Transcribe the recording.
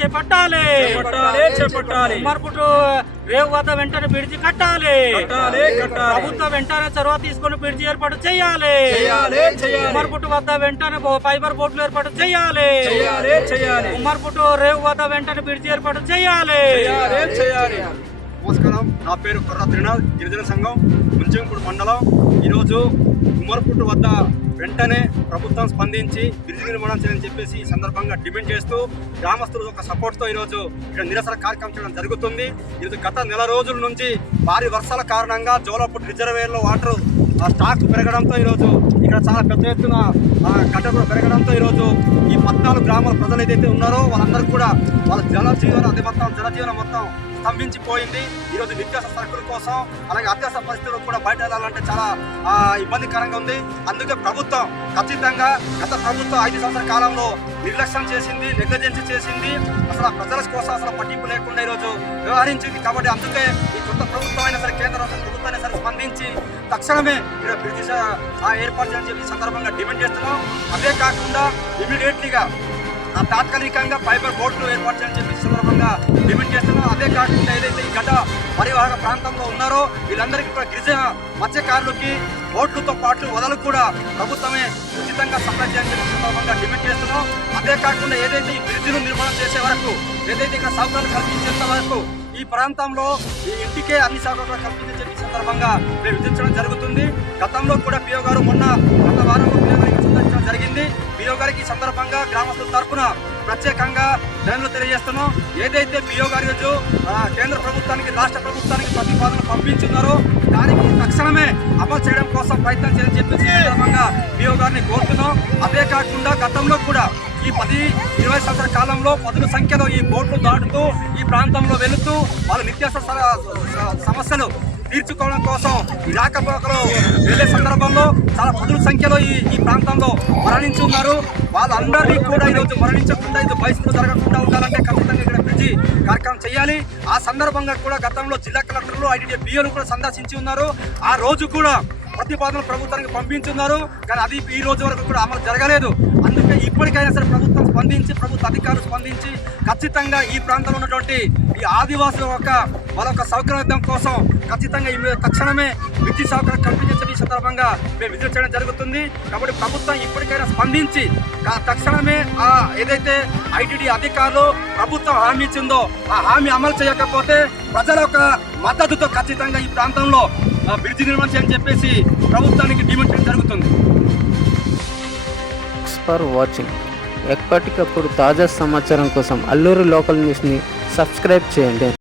చేపట్టాలి. చేపట్టాలి, చేపట్టాలి. ఉమ్మర్పుట్టు రేవు వద్ద వెంటనే బ్రిడ్జి కట్టాలి. కట్టాలి, కట్టాలి. ప్రభుత్వం వెంటనే చొరవ తీసుకొని బ్రిడ్జి ఏర్పాటు చేయాలి. చేయాలి, చేయాలి. ఉమ్మర్పుట్టు వద్ద వెంటనే ఫైబర్ బోట్లు ఏర్పాటు చేయాలి. చేయాలి చేయాలి. ఉమ్మర్పుట్టు రేవు వద్ద వెంటనే బ్రిడ్జి ఏర్పాటు చేయాలి. చేయాలి చేయాలి. నమస్కారం. నా పేరు కుర్ర త్రినాథ్ గిరిజన సంఘం ముంచెంకుడు మండలం. ఈరోజు ఉమ్మర్పుట్టు వద్ద వెంటనే ప్రభుత్వం స్పందించి బ్రిడ్జ్ నిర్మాణం చేయాలని చెప్పేసి ఈ సందర్భంగా డిమాండ్ చేస్తూ గ్రామస్తుల యొక్క సపోర్ట్తో ఈరోజు ఇక్కడ నిరసన కార్యక్రమం చేయడం జరుగుతుంది. ఈరోజు గత నెల రోజుల నుంచి భారీ వర్షాల కారణంగా జోలాపూర్ రిజర్వేయర్లో వాటర్ స్టాక్ పెరగడంతో ఈరోజు ఇక్కడ చాలా పెద్ద ఎత్తున ఆ, గడ్డ కూడా పెరగడంతో ఈరోజు ఈ పద్నాలుగు గ్రామాల ప్రజలు ఏదైతే ఉన్నారో వాళ్ళందరూ కూడా వాళ్ళ జనజీవనం అది మొత్తం జనజీవనం మొత్తం స్తంభించిపోయింది. ఈరోజు నిత్యావసర సరుకుల కోసం అలాగే అత్యవసర పరిస్థితులు కూడా బయట వెళ్ళాలంటే చాలా ఇబ్బందికరంగా ఉంది. అందుకే ప్రభుత్వం ఖచ్చితంగా గత ప్రభుత్వం ఐదు సంవత్సరాల కాలంలో నిర్లక్ష్యం చేసింది నెగ్లజెన్సీ చేసింది. అసలు ప్రజల కోసం అసలు పట్టింపు లేకుండా ఈరోజు వ్యవహరించింది. కాబట్టి అందుకే ఈ ప్రభుత్వం అయినా సరే కేంద్ర రాష్ట్ర ప్రభుత్వం అయినా సరే స్పందించి తక్షణమే ఇక్కడ బ్రిటిష్ ఆ ఏర్పాటు చేయాలని చెప్పి సందర్భంగా డిమాండ్ చేస్తున్నాం. అదే కాకుండా ఇమీడియట్లీగా ఆ తాత్కాలికంగా ఫైబర్ బోర్డులు ఏర్పాటు చేయని చెప్పి సందర్భంగా డిమాండ్ చేస్తున్నాం. అదే కాకుండా ఏదైతే ఈ గడ్డ పరివాహక ప్రాంతంలో ఉన్నారో వీళ్ళందరికీ కూడా గిరిజన మత్స్యకారులకి బోట్లతో పాటు వదలకు కూడా ప్రభుత్వమే ఉచితంగా సప్లై చేయని చెప్పి సందర్భంగా డిమాండ్ చేస్తున్నాం. అదే కాకుండా ఏదైతే ఈ బ్రిడ్జిలు నిర్మాణం చేసే వరకు ఏదైతే ఇక్కడ సౌకర్యాలు కల్పించేంత వరకు ఈ ప్రాంతంలో ఈ ఇంటికే అన్ని సౌకర్యాలు కల్పించే చెప్పి సందర్భంగా మేము విధించడం జరుగుతుంది. గతంలో కూడా పిఓ గారు మొన్న గత వారంలో పిఓ గారికి సందర్శించడం జరిగింది. పిఓ గారికి ఈ సందర్భంగా గ్రామస్తుల తరఫున ప్రత్యేకంగా నేను తెలియజేస్తున్నాం. ఏదైతే పిఓ గారి రోజు కేంద్ర ప్రభుత్వానికి రాష్ట్ర ప్రభుత్వానికి ప్రతిపాదన పంపించున్నారో దానికి తక్షణమే అమలు చేయడం కోసం ప్రయత్నం చేయాలని చెప్పేసి సందర్భంగా పిఓ గారిని కోరుతున్నాం. అదే కాకుండా గతంలో కూడా ఈ పది ఇరవై సంవత్సరాల కాలంలో పదుల సంఖ్యలో ఈ బోట్లు దాటుతూ ఈ ప్రాంతంలో వెళుతూ వాళ్ళ నిత్యావసర స- సమస్యలు తీర్చుకోవడం కోసం ఈ రాకపోకలు వెళ్ళే సందర్భంలో చాలా పదుల సంఖ్యలో ఈ ఈ ప్రాంతంలో మరణించి ఉన్నారు. వాళ్ళందరినీ కూడా ఈరోజు మరణించకుండా ఇది బయసులు జరగకుండా ఉండాలంటే ఖచ్చితంగా ఇక్కడ బ్రిడ్జి కార్యక్రమం చేయాలి. ఆ సందర్భంగా కూడా గతంలో జిల్లా కలెక్టర్లు ఐటీడీ బియ్యలు కూడా సందర్శించి ఉన్నారు. ఆ రోజు కూడా ప్రతిపాదనలు ప్రభుత్వానికి పంపించున్నారు. కానీ అది ఈ రోజు వరకు కూడా అమలు జరగలేదు. అందుకే ఇప్పటికైనా సరే ప్రభుత్వం స్పందించి ప్రభుత్వ అధికారులు స్పందించి ఖచ్చితంగా ఈ ప్రాంతంలో ఉన్నటువంటి ఈ ఆదివాసుల యొక్క మరొక సౌకర్యార్థం సౌకర్యం కోసం ఖచ్చితంగా ఈ తక్షణమే విద్యుత్ సౌకర్యం కల్పించే ఈ సందర్భంగా మేము విడుదల చేయడం జరుగుతుంది. కాబట్టి ప్రభుత్వం ఇప్పటికైనా స్పందించి తక్షణమే ఆ ఏదైతే ఐటీడీ అధికారులు ప్రభుత్వం హామీ ఇచ్చిందో ఆ హామీ అమలు చేయకపోతే ప్రజల యొక్క మద్దతుతో ఖచ్చితంగా ఈ ప్రాంతంలో బ్రిడ్జి నిర్మాణం చేయని చెప్పేసి ప్రభుత్వానికి డిమాండ్ చేయడం జరుగుతుంది. ఫర్ వాచింగ్ ఎప్పటికప్పుడు తాజా సమాచారం కోసం అల్లూరు లోకల్ న్యూస్ని సబ్స్క్రైబ్ చేయండి.